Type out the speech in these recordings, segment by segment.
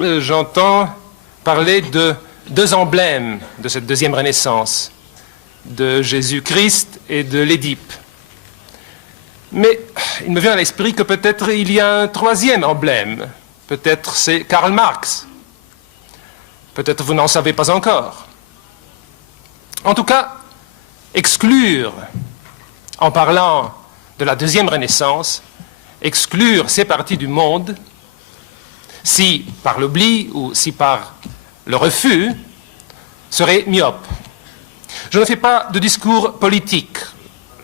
J'entends parler de deux emblèmes de cette deuxième Renaissance, de Jésus-Christ et de l'Édipe. Mais il me vient à l'esprit que peut-être il y a un troisième emblème. Peut-être c'est Karl Marx. Peut-être vous n'en savez pas encore. En tout cas, exclure, en parlant de la deuxième Renaissance, exclure ces parties du monde, si par l'oubli ou si par le refus, serait myope. Je ne fais pas de discours politique,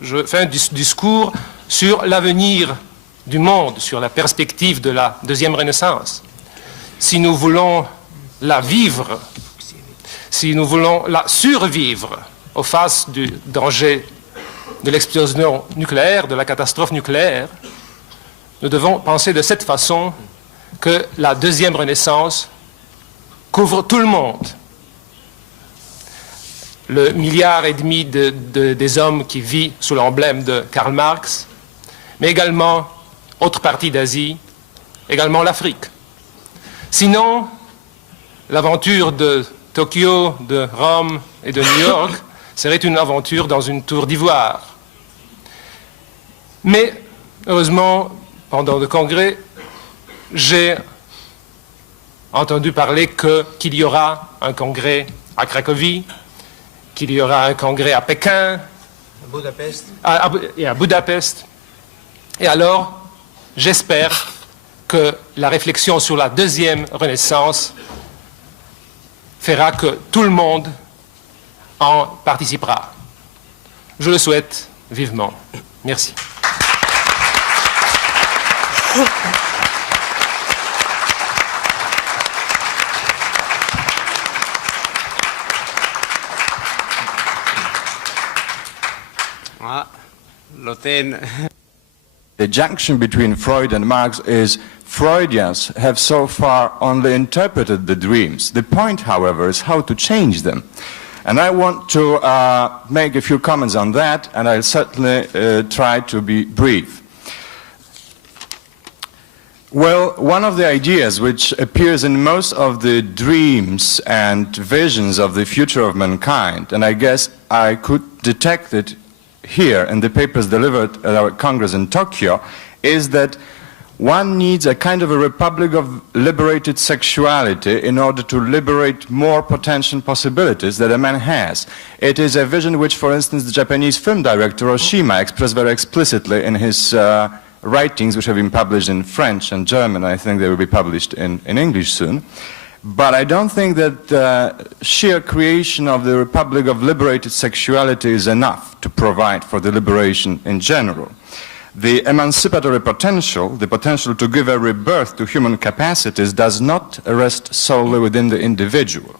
je fais un discours sur l'avenir du monde, sur la perspective de la deuxième Renaissance. Si nous voulons la vivre, si nous voulons la survivre aux faces du danger de l'explosion nucléaire, de la catastrophe nucléaire, nous devons penser de cette façon que la deuxième Renaissance couvre tout le monde. Le milliard et demi des hommes qui vivent sous l'emblème de Karl Marx, mais également autre partie d'Asie, également l'Afrique. Sinon, l'aventure de Tokyo, de Rome et de New York serait une aventure dans une tour d'ivoire. Mais, heureusement, pendant le congrès, j'ai entendu parler qu'il y aura un congrès à Cracovie, qu'il y aura un congrès à Pékin, à Budapest. Et alors, j'espère que la réflexion sur la deuxième Renaissance fera que tout le monde en participera. Je le souhaite vivement. Merci. The junction between Freud and Marx is Freudians have so far only interpreted the dreams. The point, however, is how to change them. And I want to make a few comments on that, and I'll certainly try to be brief. Well, one of the ideas which appears in most of the dreams and visions of the future of mankind, and I guess I could detect it here in the papers delivered at our Congress in Tokyo, is that one needs a kind of a republic of liberated sexuality in order to liberate more potential possibilities that a man has. It is a vision which, for instance, the Japanese film director Oshima expressed very explicitly in his writings, which have been published in French and German. I think they will be published in English soon. But I don't think that the sheer creation of the Republic of Liberated Sexuality is enough to provide for the liberation in general. The emancipatory potential, the potential to give a rebirth to human capacities, does not rest solely within the individual.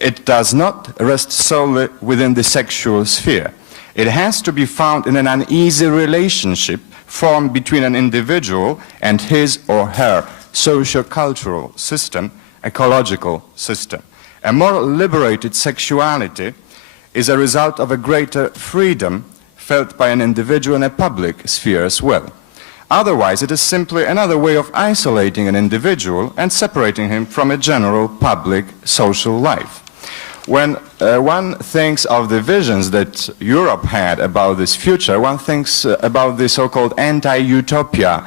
It does not rest solely within the sexual sphere. It has to be found in an uneasy relationship formed between an individual and his or her socio-cultural system, ecological system. A more liberated sexuality is a result of a greater freedom felt by an individual in a public sphere as well. Otherwise, it is simply another way of isolating an individual and separating him from a general public social life. When one thinks of the visions that Europe had about this future, one thinks about the so-called anti-utopia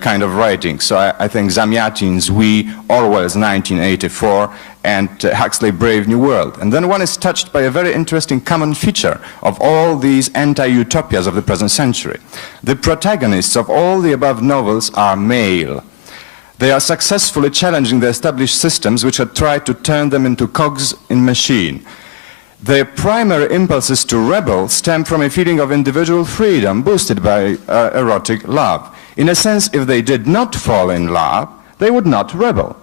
kind of writing. So I think Zamyatin's We, Orwell's 1984, and Huxley's Brave New World. And then one is touched by a very interesting common feature of all these anti-utopias of the present century. The protagonists of all the above novels are male. They are successfully challenging the established systems which have tried to turn them into cogs in machine. Their primary impulses to rebel stem from a feeling of individual freedom boosted by erotic love. In a sense, if they did not fall in love, they would not rebel.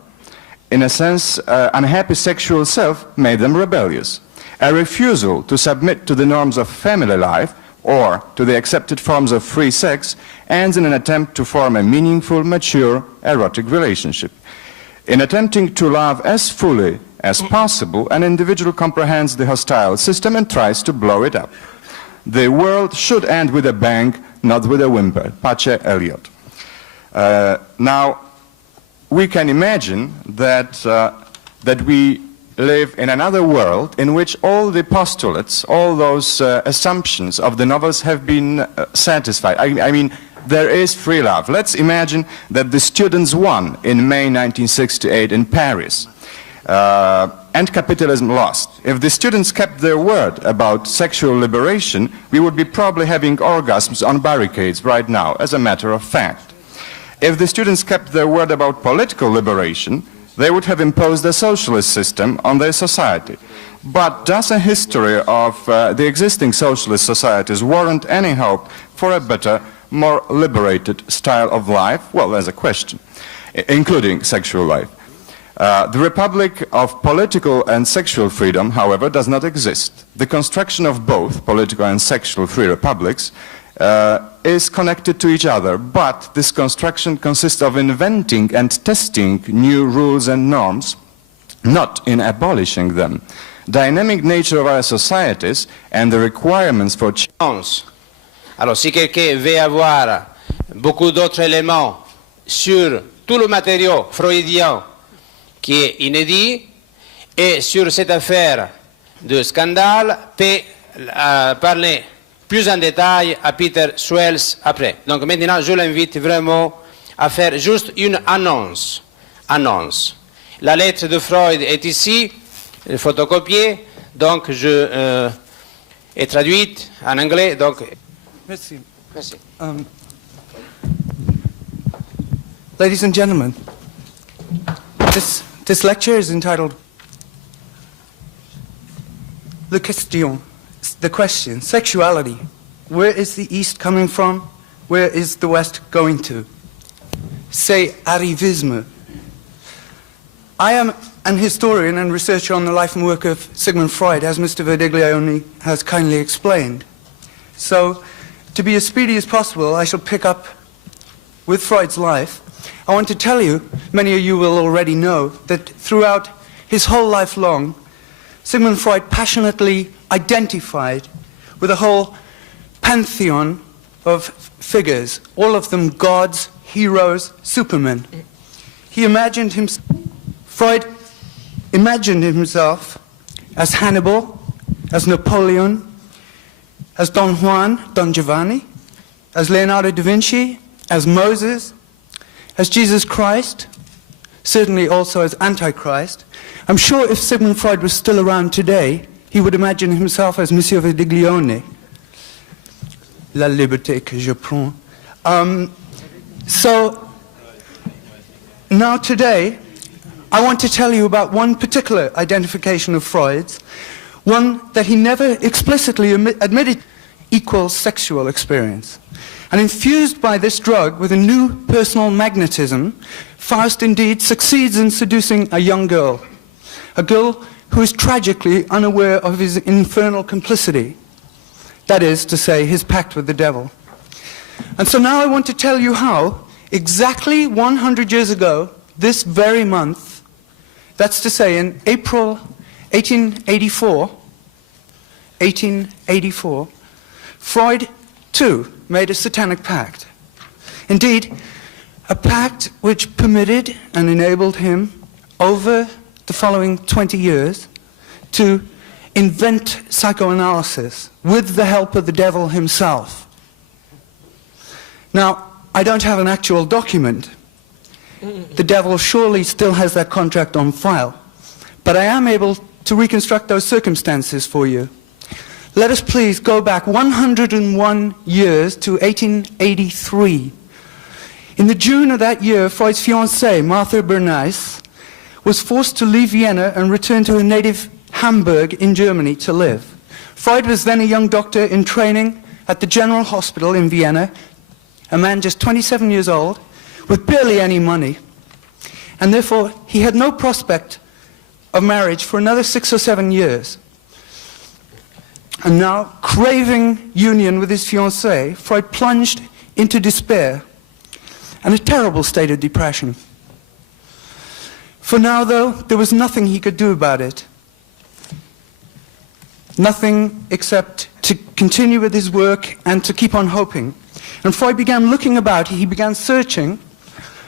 In a sense, unhappy sexual self made them rebellious. A refusal to submit to the norms of family life or to the accepted forms of free sex ends in an attempt to form a meaningful, mature, erotic relationship. In attempting to love as fully as possible, an individual comprehends the hostile system and tries to blow it up. The world should end with a bang, not with a whimper. Pace Elliot. Now, we can imagine that, that we live in another world in which all the postulates, all those assumptions of the novels have been satisfied. I mean, there is free love. Let's imagine that the students won in May 1968 in Paris, and capitalism lost. If the students kept their word about sexual liberation, we would be probably having orgasms on barricades right now, as a matter of fact. If the students kept their word about political liberation, they would have imposed a socialist system on their society. But does a history of the existing socialist societies warrant any hope for a better, more liberated style of life? Well, there's a question, including sexual life. The Republic of political and sexual freedom, however, does not exist. The construction of both political and sexual free republics is connected to each other, but this construction consists of inventing and testing new rules and norms, not in abolishing them. Dynamic nature of our societies and the requirements for change. Alors, si quelqu'un veut avoir beaucoup d'autres éléments sur tout le matériau freudien qui est inédit et sur cette affaire de scandale, peut parler plus en détail à Peter Swells après. Donc maintenant, je l'invite vraiment à faire juste une annonce. La lettre de Freud est ici, photocopiée, donc je est traduite en anglais. Donc. Merci. Merci. Ladies and gentlemen, this lecture is entitled The question, sexuality. Where is the East coming from? Where is the West going to? C'est arrivisme. I am an historian and researcher on the life and work of Sigmund Freud, as Mr. Verdiglione has kindly explained. So, to be as speedy as possible, I shall pick up with Freud's life. I want to tell you, many of you will already know, that throughout his whole life long, Sigmund Freud passionately identified with a whole pantheon of figures, all of them gods, heroes, supermen. Freud imagined himself as Hannibal, as Napoleon, as Don Juan, Don Giovanni, as Leonardo da Vinci, as Moses, as Jesus Christ, certainly also as Antichrist. I'm sure if Sigmund Freud was still around today, he would imagine himself as Monsieur Verdiglione. La liberté que je prends. So, now today, I want to tell you about one particular identification of Freud's, one that he never explicitly admitted, equals sexual experience. And infused by this drug with a new personal magnetism, Faust indeed succeeds in seducing a young girl, a girl who is tragically unaware of his infernal complicity, that is to say, his pact with the devil. And so now I want to tell you how, exactly 100 years ago, this very month, that's to say in April 1884, Freud too made a satanic pact. Indeed, a pact which permitted and enabled him over the following 20 years to invent psychoanalysis with the help of the devil himself. Now, I don't have an actual document. The devil surely still has that contract on file. But I am able to reconstruct those circumstances for you. Let us please go back 101 years to 1883. In the June of that year, Freud's fiancée, Martha Bernays, was forced to leave Vienna and return to her native Hamburg in Germany to live. Freud was then a young doctor in training at the General Hospital in Vienna, a man just 27 years old, with barely any money, and therefore he had no prospect of marriage for another 6 or 7 years. And now, craving union with his fiancée, Freud plunged into despair and a terrible state of depression. For now, though, there was nothing he could do about it. Nothing except to continue with his work and to keep on hoping. And Freud began looking about, he began searching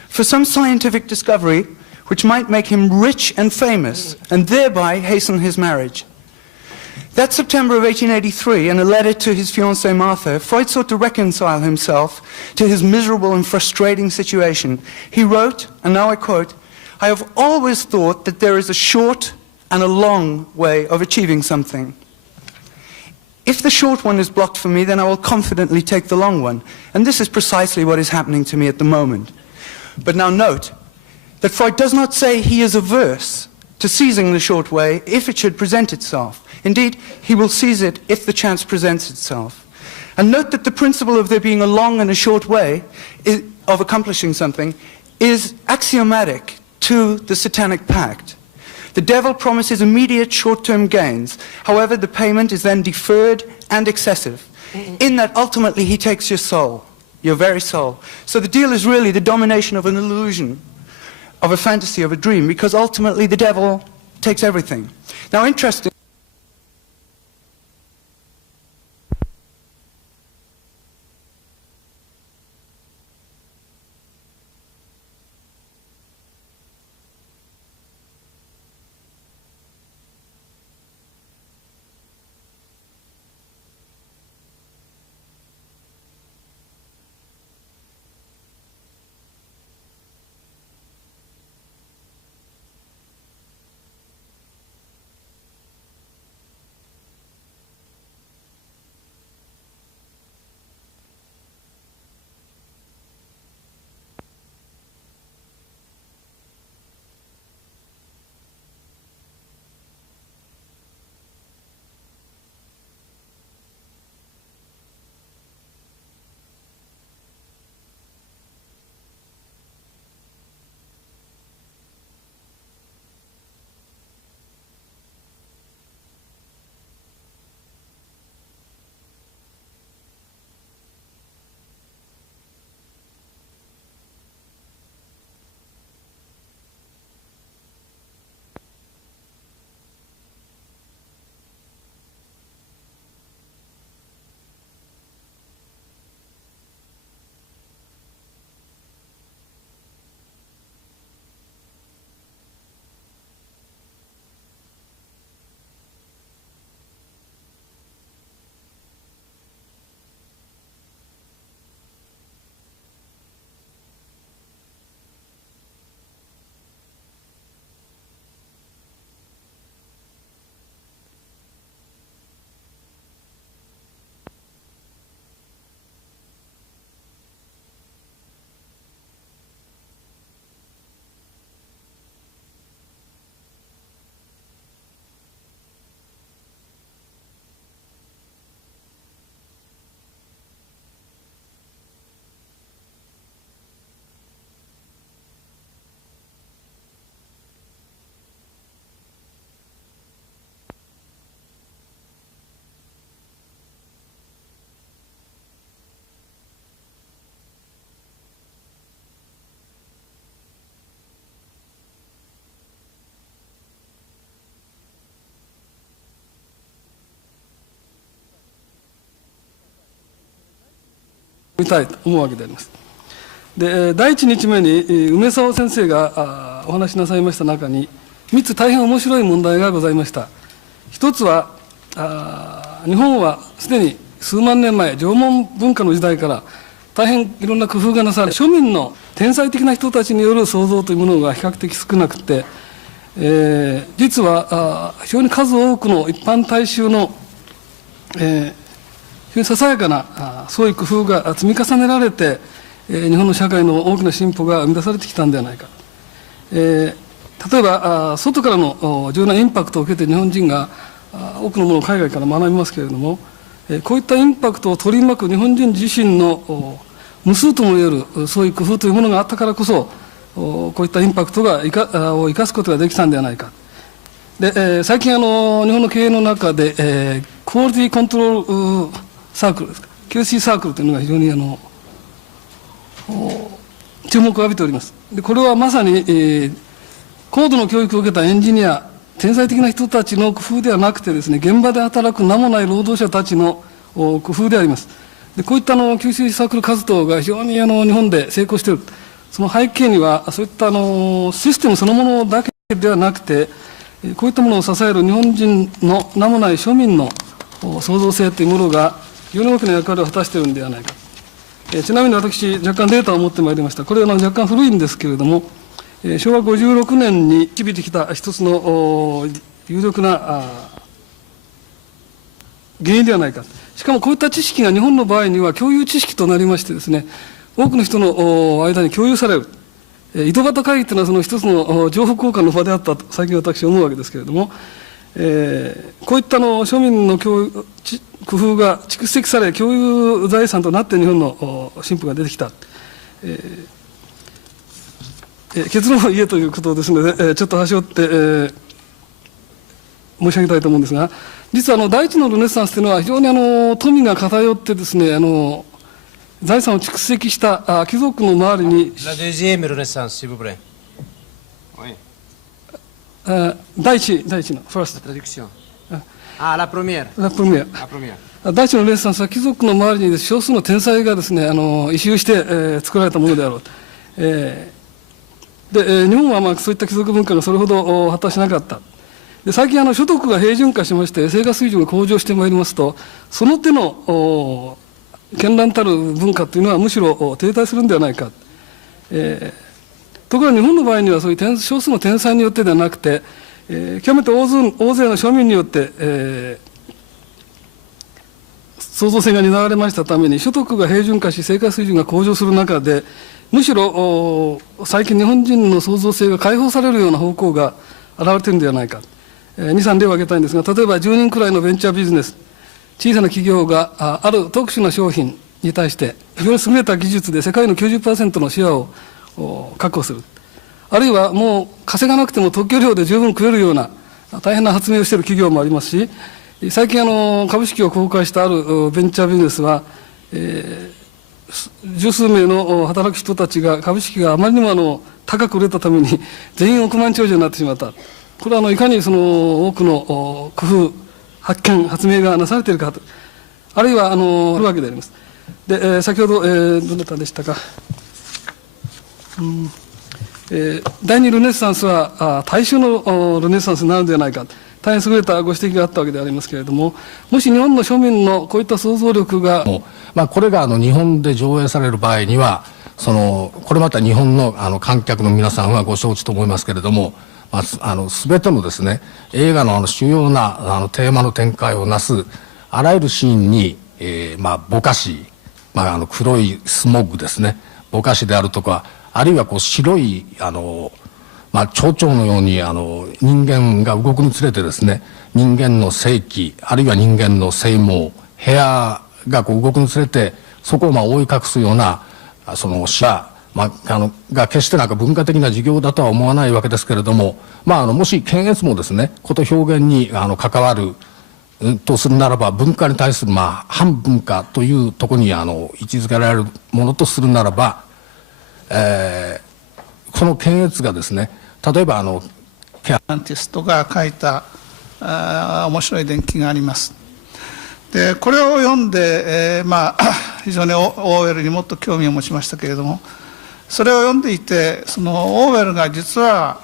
for for some scientific discovery which might make him rich and famous and thereby hasten his marriage. That September of 1883, in a letter to his fiancée Martha, Freud sought to reconcile himself to his miserable and frustrating situation. He wrote, and now I quote, "I have always thought that there is a short and a long way of achieving something. If the short one is blocked for me, then I will confidently take the long one. And this is precisely what is happening to me at the moment." But now note that Freud does not say he is averse to seizing the short way if it should present itself. Indeed, he will seize it if the chance presents itself. And note that the principle of there being a long and a short way of accomplishing something is axiomatic to the Satanic Pact. The devil promises immediate short-term gains. However, the payment is then deferred and excessive, in that ultimately he takes your soul, your very soul. So the deal is really the domination of an illusion, of a fantasy, of a dream, because ultimately the devil takes everything. Now, interesting.見たいと思うわけであります。で、第1日目に梅沢先生がお話しなさいました中に3つ大変面白い問題がございました。一つは日本はすでに数万年前縄文文化の時代から大変いろんな工夫がなされ、庶民の天才的な人たちによる創造というものが比較的少なくて、実は非常に数多くの一般大衆の、非常にささやかな創意工夫が積み重ねられて、日本の社会の大きな進歩が生み出されてきたんではないか。例えば外からの重要なインパクトを受けて日本人が多くのものを海外から学びますけれども、こういったインパクトを取り巻く日本人自身の無数ともいえる創意工夫というものがあったからこそ、こういったインパクトを生かすことができたんではないか。で、最近日本の経営の中で、クオリティコントロールサークルですか、QC サークルというのが非常に注目を浴びております。で、これはまさに、高度の教育を受けたエンジニア、天才的な人たちの工夫ではなくてですね、現場で働く名もない労働者たちの工夫であります。で、こういったQC サークル活動が非常に日本で成功している。その背景にはそういったシステムそのものだけではなくて、こういったものを支える日本人の名もない庶民の創造性というものが非常に大きな役割を果たしているのではないか。ちなみに私、若干データを持ってまいりました。これは若干古いんですけれども、昭和56年に導いてきた一つの有力な原因ではないか。しかもこういった知識が日本の場合には共有知識となりましてですね、多くの人の間に共有される。井戸端会議というのはその一つの情報交換の場であったと最近私は思うわけですけれども、こういった庶民の工夫が蓄積され共有財産となって日本の進歩が出てきた。結論を言えということですので、ちょっと端折って、申し上げたいと思うんですが、実は第一のルネサンスというのは非常に富が偏ってですね、財産を蓄積した貴族の周りに、La deuxième renaissance, s'il vous plaît. Oui. 第一の、first. Traduction. Ah, la première. La première. La première. 第一のルネサンスは貴族の周りに少数の天才がですね、異臭して、作られたものであろう。で、日本はそういった貴族文化がそれほど果たしなかった。で、最近所得が平準化しまして生活水準が向上してまいりますと、その手の絢爛たる文化というのはむしろ停滞するんではないか。ところが日本の場合にはそういう少数の天才によってではなくて、極めて大勢の庶民によって、創造性が担われましたために所得が平準化し生活水準が向上する中で、むしろ最近日本人の創造性が解放されるような方向が現れているのではないか。2、3例を挙げたいんですが、例えば10人くらいのベンチャービジネス、小さな企業がある特殊な商品に対して非常に優れた技術で世界の 90% のシェアを確保する。あるいはもう稼がなくても特許料で十分食えるような大変な発明をしている企業もありますし、最近株式を公開したあるベンチャービジネスは、十数名の働く人たちが株式があまりにも高く売れたために全員億万長者になってしまった。これはいかにその多くの工夫発見発明がなされているかと、あるいはあるわけであります。で、先ほど、どなたでしたか、第二ルネサンスは大衆のルネサンスになるのではないか、大変優れたご指摘があったわけでありますけれども、もし日本の庶民のこういった想像力が、これが日本で上映される場合には、これまた日本の観客の皆さんはご承知と思いますけれども、全てのですね、映画の主要なテーマの展開をなすあらゆるシーンに、ぼかし、黒いスモッグですね、ぼかしであるとか、あるいは白い蝶々のように人間が動くにつれてですね、人間の性器あるいは人間の性毛ヘアが動くにつれてそこを覆い隠すようなが決して文化的な事業だとは思わないわけですけれども、もし検閲もですねこと表現に関わるとするならば、文化に対する反文化というところに位置づけられるものとするならば、この検閲がですね、例えばサイエンティストが書いた面白い伝記があります。でこれを読んで、非常にオーウェルにもっと興味を持ちましたけれども、それを読んでいて、そのオーウェルが実は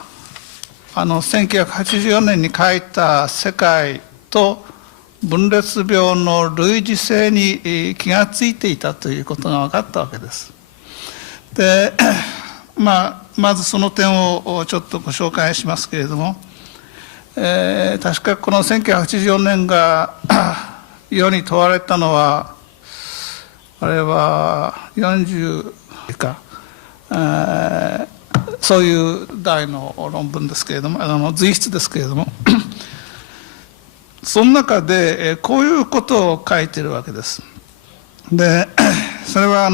1984年に書いた世界と分裂病の類似性に気がついていたということが分かったわけです。でまずその点をちょっとご紹介しますけれども、確かこの1984年が世に問われたのは、あれは40か、そういう題の論文ですけれども、随筆ですけれどもその中でこういうことを書いているわけです。でそれは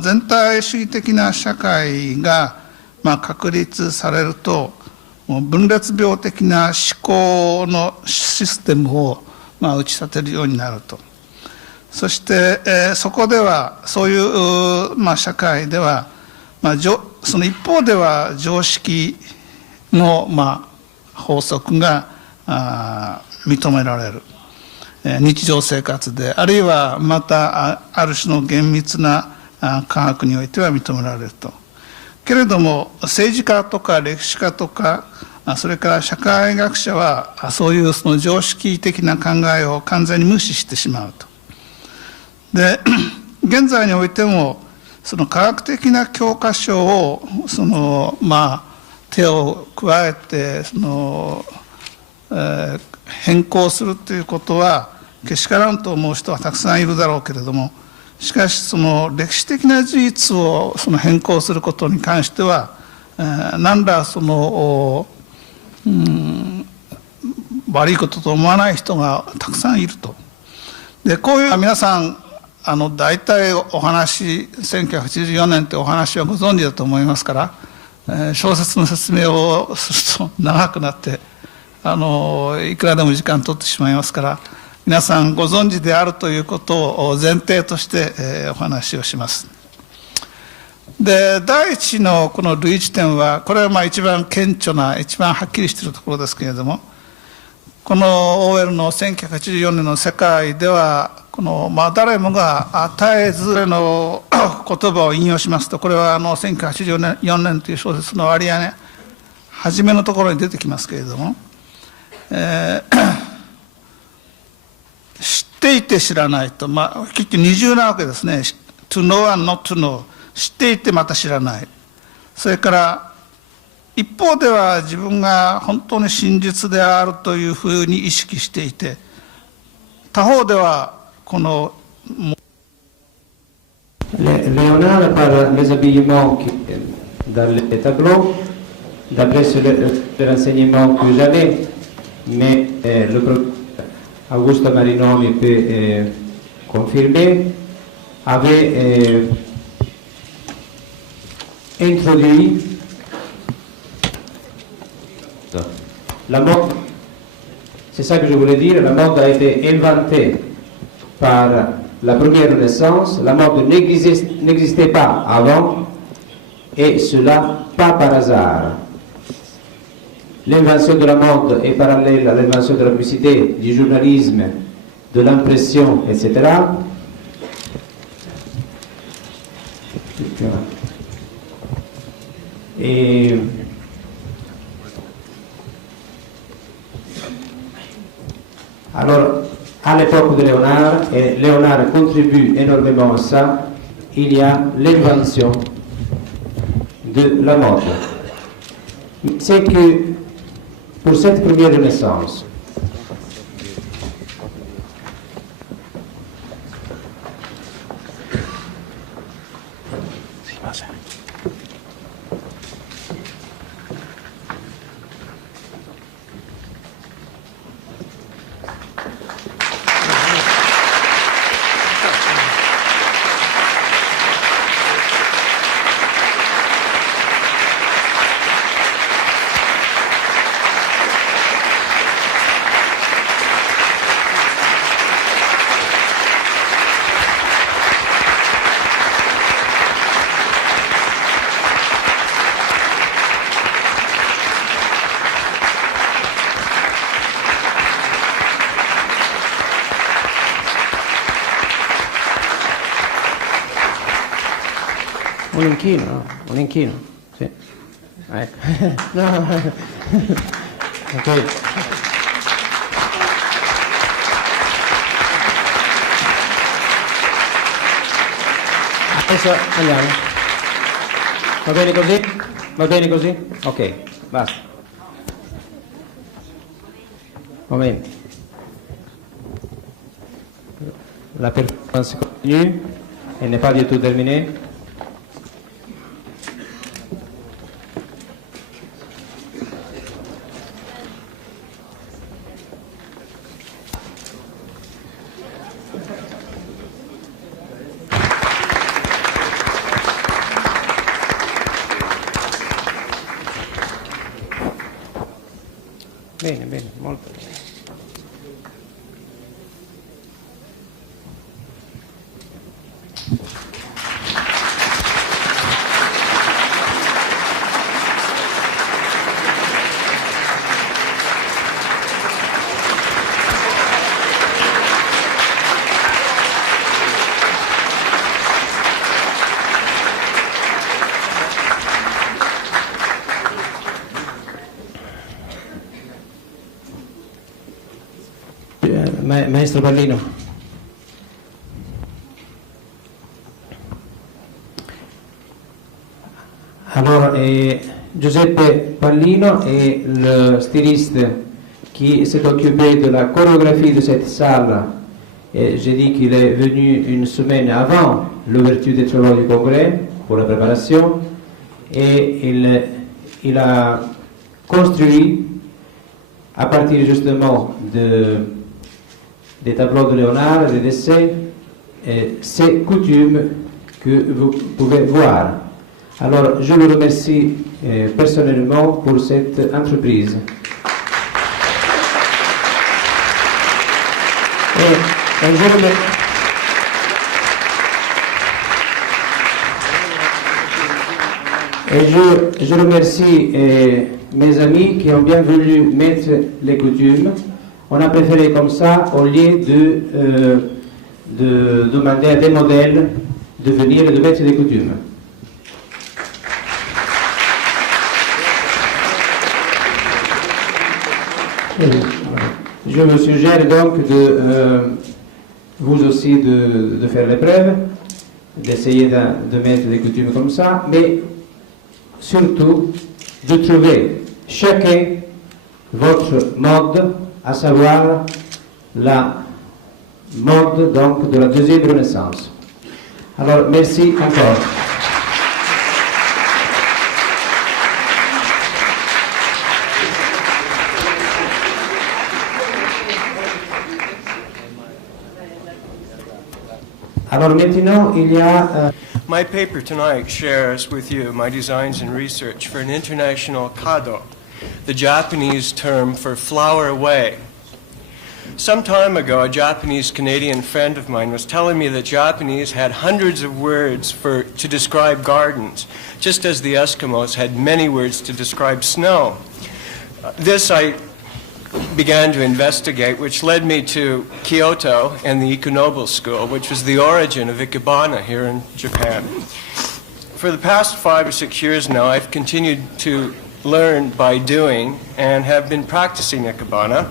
全体主義的な社会が確立されると、分裂病的な思考のシステムを打ち立てるようになると。そして、そこではそういう、社会では、その一方では常識の、法則が認められる。日常生活で、あるいはまたある種の厳密な科学においては認められると。けれども政治家とか歴史家とかそれから社会学者はそういうその常識的な考えを完全に無視してしまうと。で現在においてもその科学的な教科書を手を加えて変更するということはけしからんと思う人はたくさんいるだろうけれども、しかしその歴史的な事実を変更することに関しては何ら悪いことと思わない人がたくさんいると。でこういう皆さん大体お話1984年ってお話はご存知だと思いますから、小説の説明をすると長くなっていくらでも時間取ってしまいますから、皆さんご存知であるということを前提として、お話をします。で第一のこの類似点は、これは一番顕著な一番はっきりしているところですけれども、このオーウェルの1984年の世界では誰もが絶えずれの言葉を引用しますと、これは1984年という小説の割合ね初めのところに出てきますけれども、知っていて知らないと、結局二重なわけですね。to know and not to know、 知っていてまた知らない。それから一方では自分が本当に真実であるというふうに意識していて、他方ではこのLéonard par les habillements dans les tableaux, d'après le renseignement que j'avais, mais le professeur Augusto Marinoni peut confirmer, avait introduit la mode. C'est ça que je voulais dire, la mode a été inventée par la première Renaissance. La mode n'existait pas avant, et cela pas par hasard. L'invention de la mode est parallèle à l'invention de la publicité, du journalisme, de l'impression, etc. Et alors, à l'époque de Léonard, et Léonard contribue énormément à ça, il y a l'invention de la mode. C'est que pour cette première Renaissance, un inchino, sì. Ecco. No. Ok. Adesso andiamo. Va bene così? Va bene così? Ok, basta. Va bene. La performance continue, elle n'est pas du tout terminée. Bene, bene, molto bene. Maestro Pallino. Alors, Giuseppe Pallino est le styliste qui s'est occupé de la chorégraphie de cette salle. Et j'ai dit qu'il est venu une semaine avant l'ouverture des travaux du Congrès pour la préparation. Et il a construit, à partir justement des tableaux de Léonard, des dessins, ces coutumes que vous pouvez voir. Alors, je le remercie personnellement pour cette entreprise. Et je remercie mes amis qui ont bien voulu mettre les coutumes. On a préféré comme ça, au lieu de demander à des modèles de venir et de mettre des coutumes. Je vous suggère donc vous aussi de faire l'épreuve, d'essayer de mettre des coutumes comme ça, mais surtout de trouver chacun votre mode, à savoir la mode donc de la deuxième Renaissance. Alors merci encore. Alors maintenant, il y a... My paper tonight shares with you my designs and research for an international kado, the Japanese term for flower away. Some time ago, a Japanese-Canadian friend of mine was telling me that Japanese had hundreds of words to describe gardens, just as the Eskimos had many words to describe snow. This I began to investigate, which led me to Kyoto and the Ikunobu School, which was the origin of Ikebana here in Japan. For the past 5 or 6 years now, I've continued to learn by doing and have been practicing Ikebana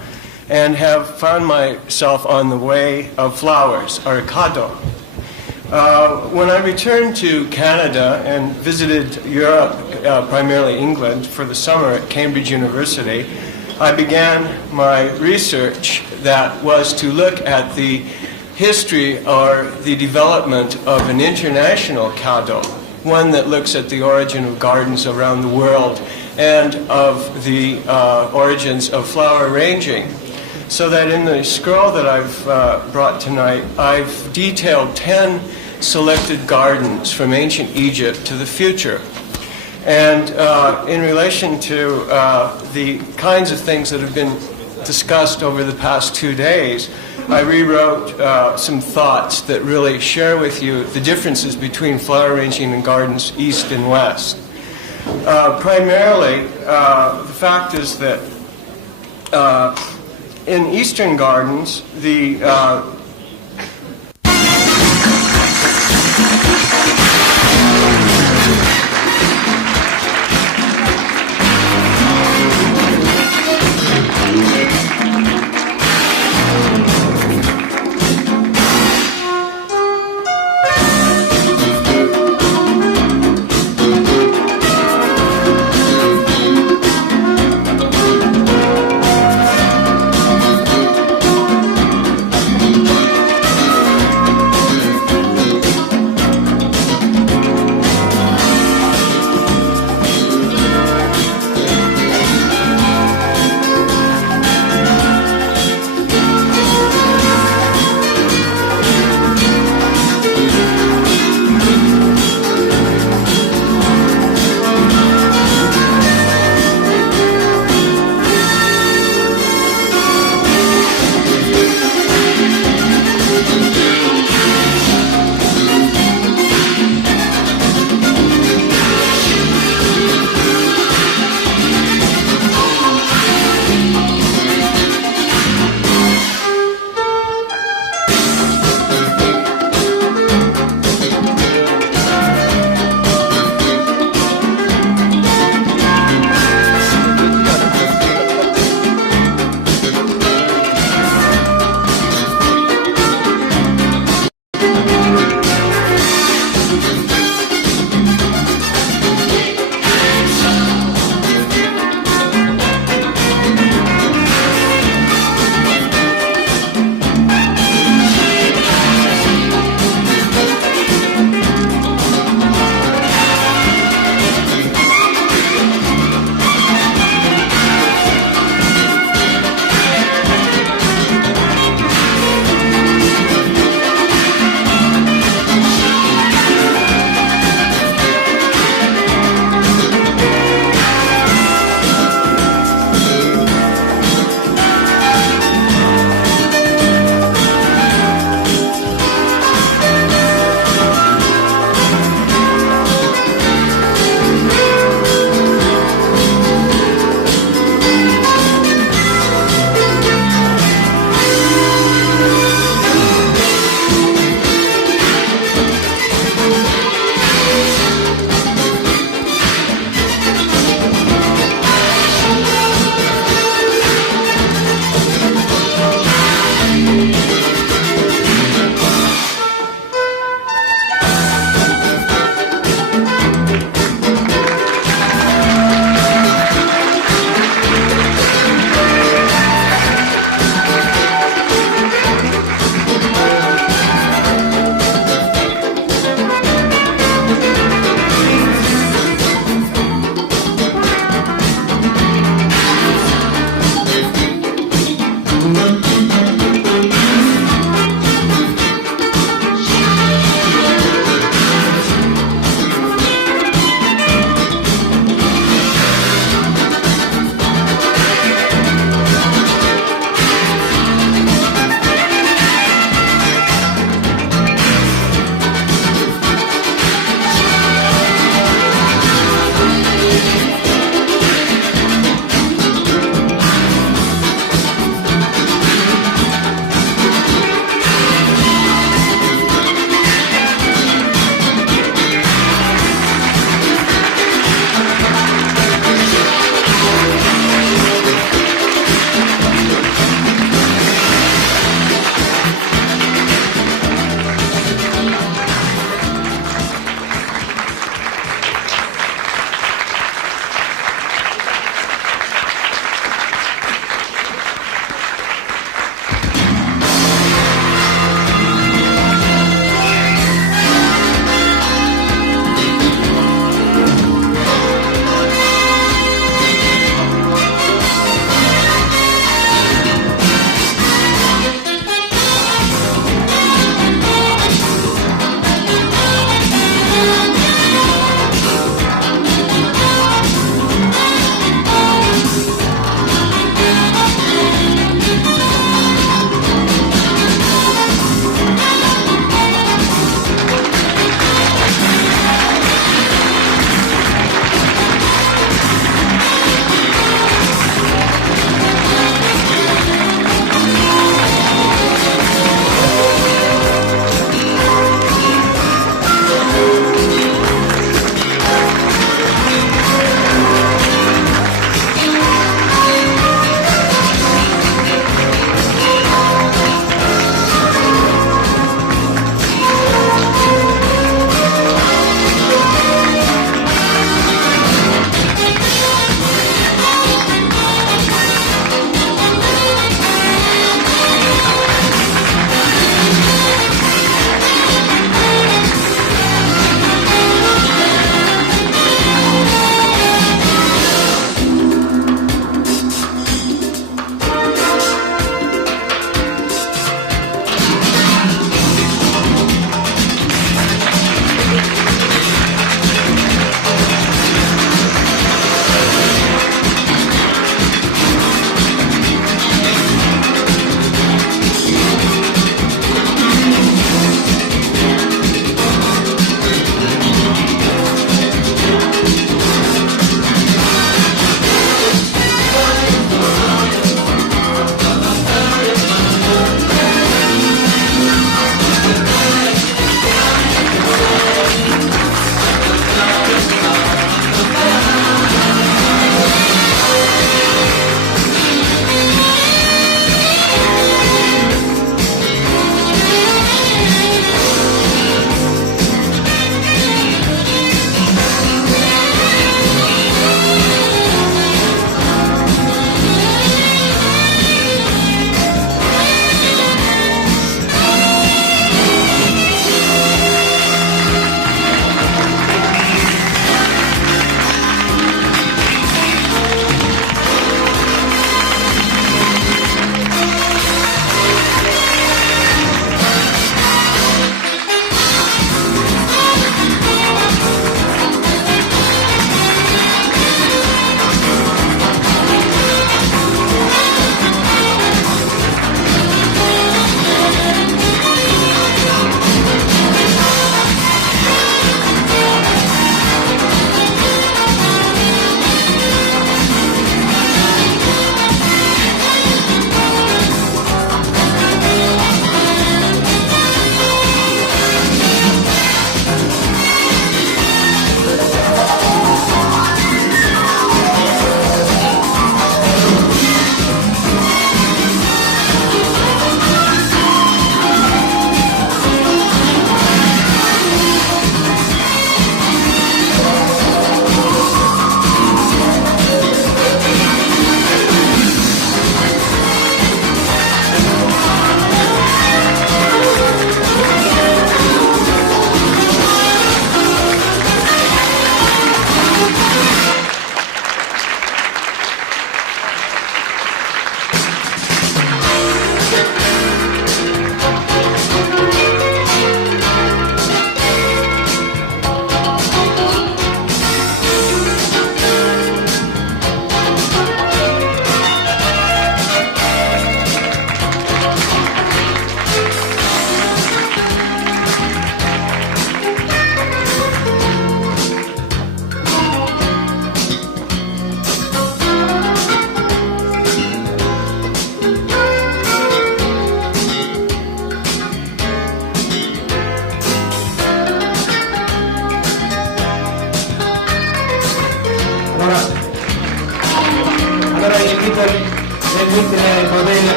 and have found myself on the way of flowers, or kado. When I returned to Canada and visited Europe, primarily England, for the summer at Cambridge University, I began my research that was to look at the history or the development of an international kado, one that looks at the origin of gardens around the world and of the origins of flower arranging. So that in the scroll that I've brought tonight, I've detailed 10 selected gardens from ancient Egypt to the future. And in relation to the kinds of things that have been discussed over the past 2 days, I rewrote some thoughts that really share with you the differences between flower arranging in gardens east and west. Primarily, the fact is that in eastern gardens, the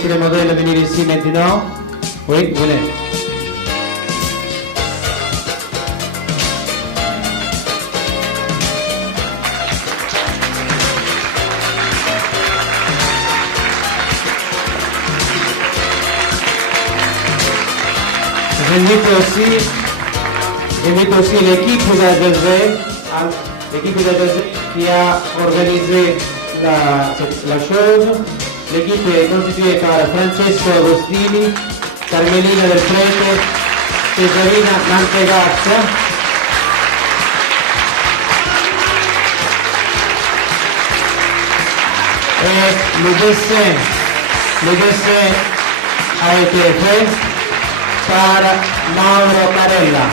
tous les modèles à venir ici maintenant. Oui, venez. J'invite aussi l'équipe d'ADZ qui a organisé la chose. L'équipe est constituée par Francesco Agostini, Carmelina Del Prete, Cesarina Mantegazza, et le dessin a été fait par Mauro Carella.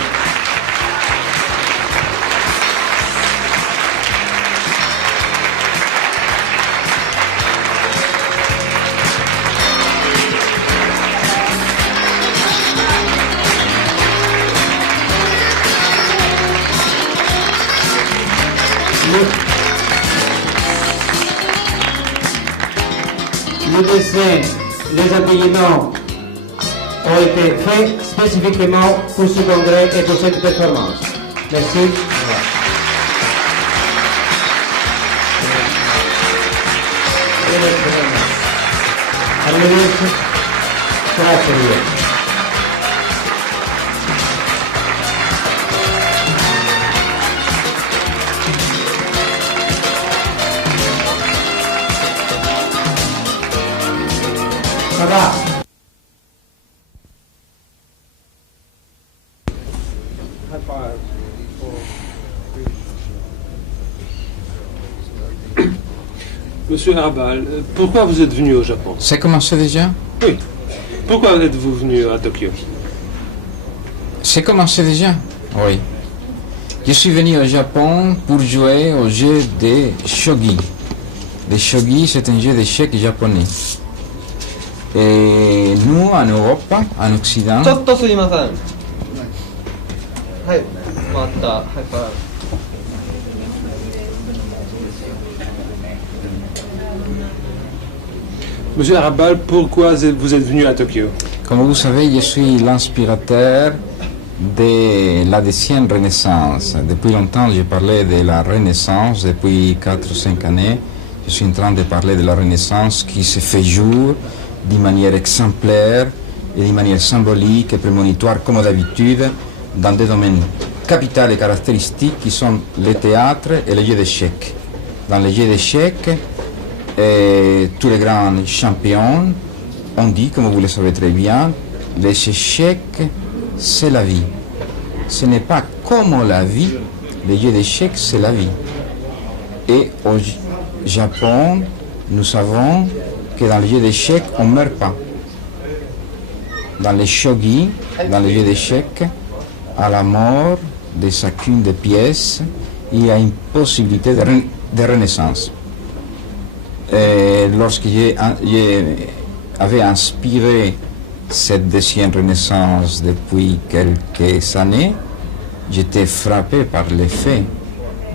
Le dessin, les habillements ont été faits spécifiquement pour ce congrès et pour cette performance. Merci. Arrivederci. Grazie. Ça va. Monsieur Arrabal, pourquoi vous êtes venu au Japon? C'est commencé déjà? Oui. Pourquoi êtes-vous venu à Tokyo? C'est commencé déjà? Oui. Je suis venu au Japon pour jouer au jeu des shogi. Les shogi, c'est un jeu d'échecs japonais. Et nous, en Europe, en Occident... Monsieur Arrabal, pourquoi vous êtes venu à Tokyo? Comme vous savez, je suis l'inspirateur de la deuxième Renaissance. Depuis longtemps, je parlais de la Renaissance, depuis 4 ou 5 années. Je suis en train de parler de la Renaissance qui se fait jour d'une manière exemplaire et d'une manière symbolique et prémonitoire, comme d'habitude, dans des domaines capitaux et caractéristiques qui sont le théâtre et le jeu d'échecs. Dans le jeu d'échecs, tous les grands champions ont dit, comme vous le savez très bien, les échecs, c'est la vie. Ce n'est pas comme la vie, le jeu d'échecs, c'est la vie. Et au Japon, nous savons que dans le jeu d'échecs, on ne meurt pas. Dans les shogi, dans le jeu d'échecs, à la mort de chacune des pièces, il y a une possibilité de renaissance. Et lorsque j'avais inspiré cette deuxième renaissance depuis quelques années, j'étais frappé par le fait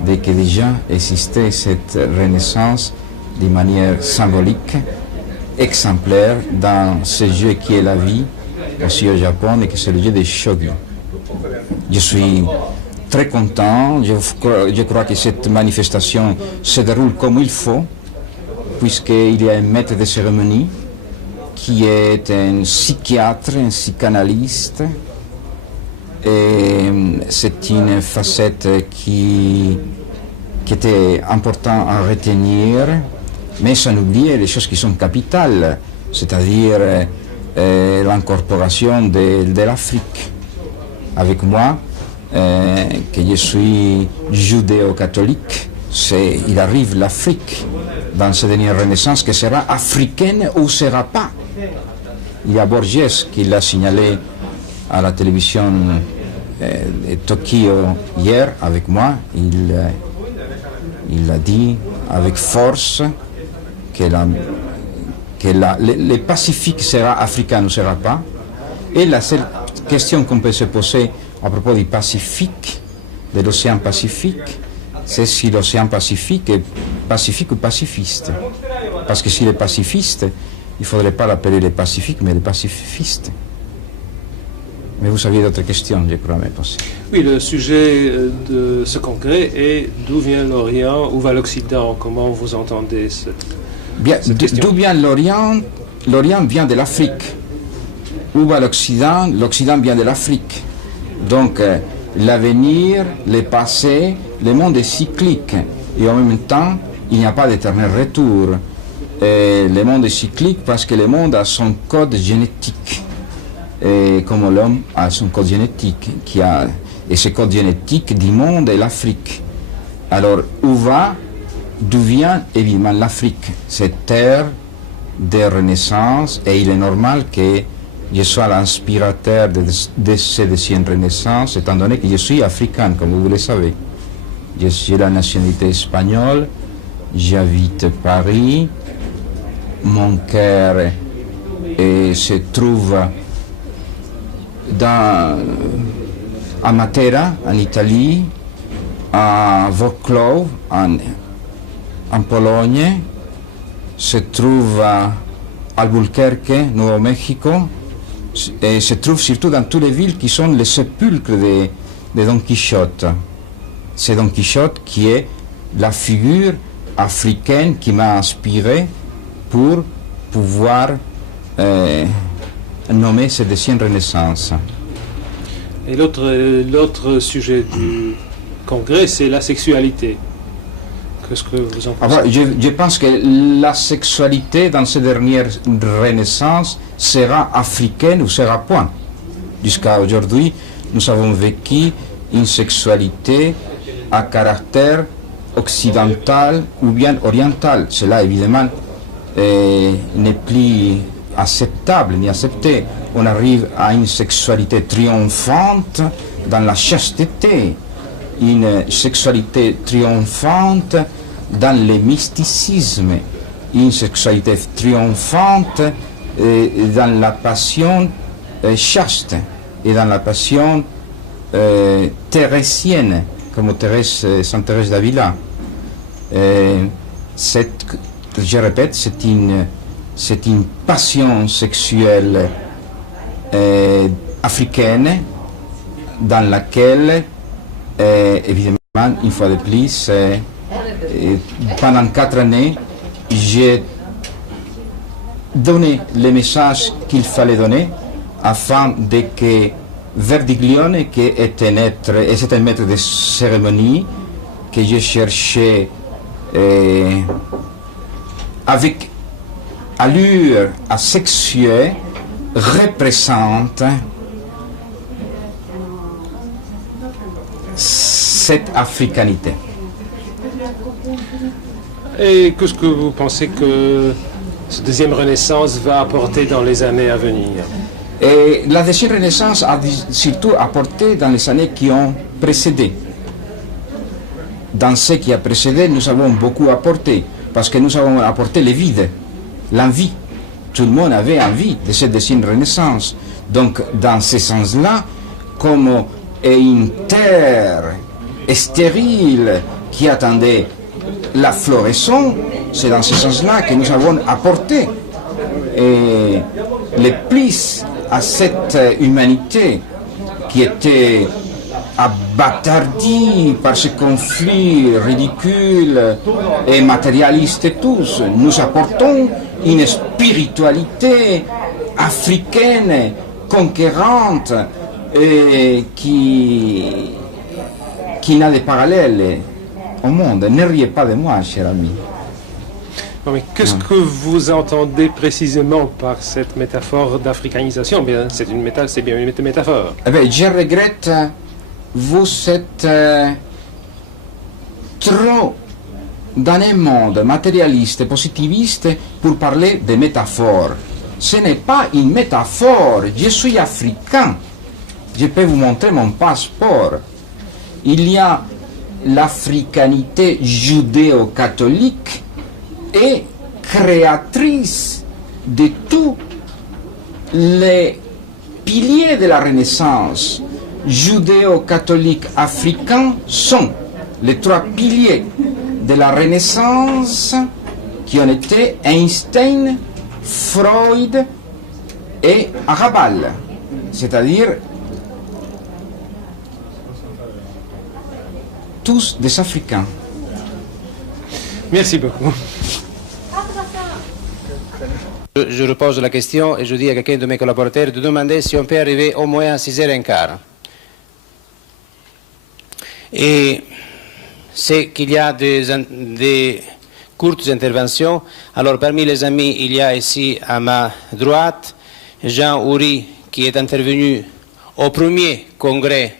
que déjà existait cette renaissance de manière symbolique, exemplaire dans ce jeu qui est la vie, aussi au Japon, et que c'est le jeu des shogi. Je suis très content, je crois que cette manifestation se déroule comme il faut, puisqu'il y a un maître de cérémonie qui est un psychiatre, un psychanalyste, et c'est une facette qui était importante à retenir, mais sans oublier les choses qui sont capitales, c'est-à-dire l'incorporation de l'Afrique. Avec moi, que je suis judéo-catholique, il arrive l'Afrique dans cette dernière renaissance qui sera africaine ou ne sera pas. Il y a Borges qui l'a signalé à la télévision de Tokyo hier avec moi. Il a dit avec force que le Pacifique sera africain ou ne sera pas. Et la seule question qu'on peut se poser à propos du Pacifique, de l'océan Pacifique, c'est si l'océan Pacifique est pacifique ou pacifiste. Parce que s'il est pacifiste, il ne faudrait pas l'appeler les pacifiques, mais les pacifistes. Mais vous aviez d'autres questions, je crois, mais possible. Oui, le sujet de ce congrès est d'où vient l'Orient, où va l'Occident? Comment vous entendez cette question? D'où vient l'Orient? L'Orient vient de l'Afrique. Où va l'Occident? L'Occident vient de l'Afrique. Donc, l'avenir, le passé, le monde est cyclique. Et en même temps, il n'y a pas d'éternel retour. Et le monde est cyclique parce que le monde a son code génétique. Et comme l'homme a son code génétique, et ce code génétique du monde est l'Afrique. Alors, d'où vient évidemment l'Afrique, cette terre de renaissance, et il est normal que je sois l'inspirateur de cette deuxième renaissance, étant donné que je suis africain, comme vous le savez. J'ai la nationalité espagnole, j'habite Paris, mon cœur se trouve à Matera, en Italie, à Wrocław, en Pologne, se trouve à Albuquerque, Nouveau Mexico, et se trouve surtout dans toutes les villes qui sont les sépulcres de Don Quichotte. C'est Don Quichotte qui est la figure africaine qui m'a inspiré pour pouvoir nommer cette deuxième renaissance. Et l'autre sujet du congrès, c'est la sexualité. Qu'est-ce que vous en pensez? Je pense que la sexualité dans cette dernière renaissance sera africaine ou sera point. Jusqu'à aujourd'hui, nous avons vécu une sexualité à caractère occidental ou bien oriental. Cela, évidemment, n'est plus acceptable ni accepté. On arrive à une sexualité triomphante dans la chasteté, une sexualité triomphante dans le mysticisme, une sexualité triomphante dans la passion chaste et dans la passion thérésienne, comme Sainte Thérèse d'Avila. Je répète, c'est une passion sexuelle africaine dans laquelle, évidemment, une fois de plus, pendant 4 années, j'ai donné les messages qu'il fallait donner afin de que Verdiglione, qui était un maître de cérémonie, que j'ai cherché avec allure asexuée, représente cette africanité. Et qu'est-ce que vous pensez que cette deuxième renaissance va apporter dans les années à venir? Et la deuxième renaissance a surtout apporté dans les années qui ont précédé. Dans ce qui a précédé, nous avons beaucoup apporté, parce que nous avons apporté le vide, l'envie. Tout le monde avait envie de cette deuxième renaissance. Donc, dans ce sens-là, comme une terre stérile qui attendait la floraison, c'est dans ce sens-là que nous avons apporté le plus à cette humanité qui était abattardie par ce conflit ridicule et matérialiste tous. Nous apportons une spiritualité africaine, conquérante, qui n'a de parallèle au monde. Ne riez pas de moi, cher ami. Non, mais qu'est-ce que vous entendez précisément par cette métaphore d'africanisation? C'est bien une métaphore. Je regrette, vous êtes trop dans un monde matérialiste, positiviste, pour parler de métaphores. Ce n'est pas une métaphore, je suis africain. Je peux vous montrer mon passeport. Il y a l'africanité judéo-catholique et créatrice de tous les piliers de la Renaissance. Judéo-catholique africains sont les 3 piliers de la Renaissance qui ont été Einstein, Freud et Arrabal, c'est-à-dire tous des Africains. Merci beaucoup. Je repose la question et je dis à quelqu'un de mes collaborateurs de demander si on peut arriver au moins à 6h15. Et c'est qu'il y a des courtes interventions. Alors parmi les amis, il y a ici à ma droite Jean Oury qui est intervenu au premier congrès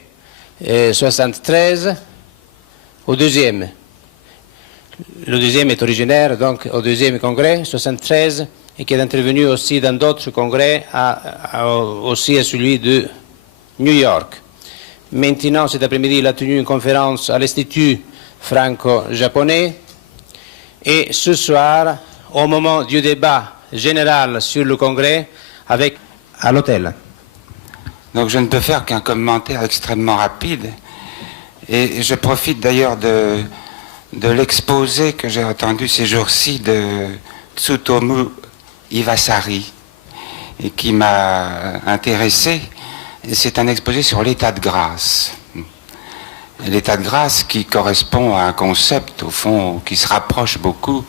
73, au deuxième. Le deuxième est originaire, donc au deuxième congrès 73, et qui est intervenu aussi dans d'autres congrès, aussi à celui de New York. Maintenant, cet après-midi, il a tenu une conférence à l'Institut franco-japonais. Et ce soir, au moment du débat général sur le congrès, à l'hôtel. Donc je ne peux faire qu'un commentaire extrêmement rapide. Et je profite d'ailleurs de l'exposé que j'ai entendu ces jours-ci de Tsutomu Iwasaki, et qui m'a intéressé. C'est un exposé sur l'état de grâce. L'état de grâce qui correspond à un concept, au fond, qui se rapproche beaucoup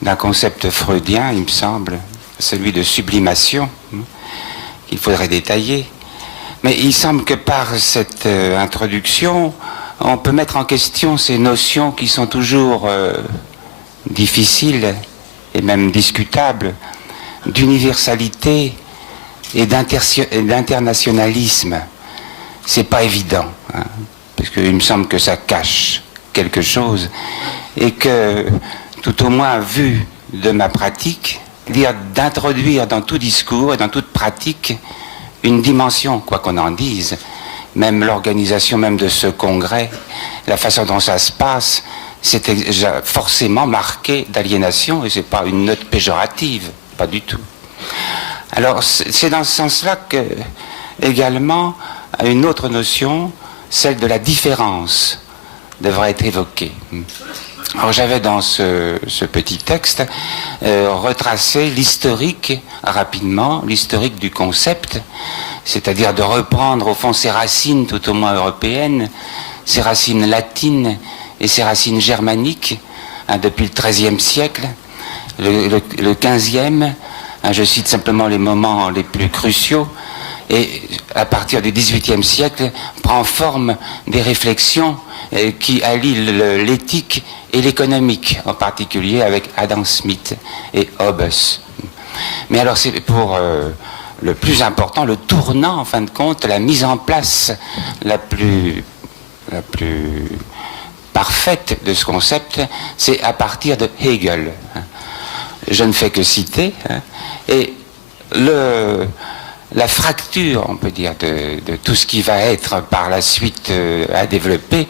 d'un concept freudien, il me semble, celui de sublimation, qu'il faudrait détailler. Mais il semble que par cette introduction, on peut mettre en question ces notions qui sont toujours difficiles et même discutables, d'universalité et d'internationalisme. C'est pas évident, hein, parce qu'il me semble que ça cache quelque chose, et que, tout au moins vu de ma pratique, dire d'introduire dans tout discours et dans toute pratique une dimension, quoi qu'on en dise, même l'organisation même de ce congrès, la façon dont ça se passe, c'est forcément marqué d'aliénation, et c'est pas une note péjorative, pas du tout. Alors c'est dans ce sens-là que également une autre notion, celle de la différence, devrait être évoquée. Alors j'avais dans ce petit texte retracé l'historique, rapidement, l'historique du concept, c'est-à-dire de reprendre au fond ses racines tout au moins européennes, ses racines latines et ses racines germaniques, hein, depuis le XIIIe siècle, le XVe, hein, je cite simplement les moments les plus cruciaux, et à partir du XVIIIe siècle prend forme des réflexions qui allient l'éthique et l'économique, en particulier avec Adam Smith et Hobbes. Mais alors c'est pour le plus important, le tournant en fin de compte, la mise en place la plus parfaite de ce concept, c'est à partir de Hegel. Je ne fais que citer, hein, et la fracture, on peut dire, de tout ce qui va être par la suite à développer,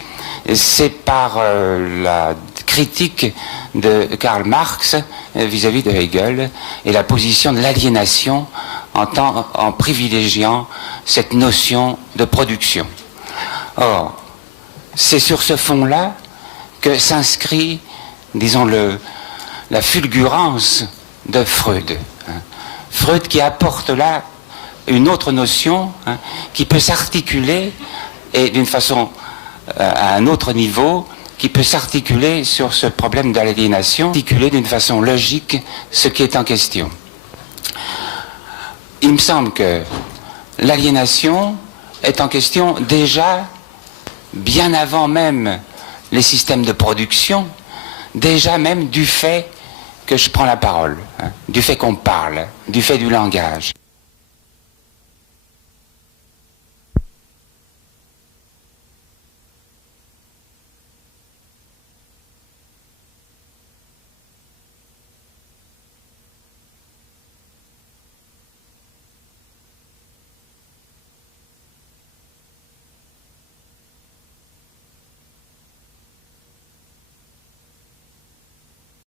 c'est par la critique de Karl Marx vis-à-vis de Hegel et la position de l'aliénation en privilégiant cette notion de production. Or, c'est sur ce fond-là que s'inscrit, disons, la fulgurance de Freud. Freud qui apporte là une autre notion, hein, qui peut s'articuler, et d'une façon à un autre niveau, qui peut s'articuler sur ce problème de l'aliénation, articuler d'une façon logique ce qui est en question. Il me semble que l'aliénation est en question déjà bien avant même les systèmes de production, déjà même du fait que je prends la parole, hein, du fait qu'on parle, du fait du langage.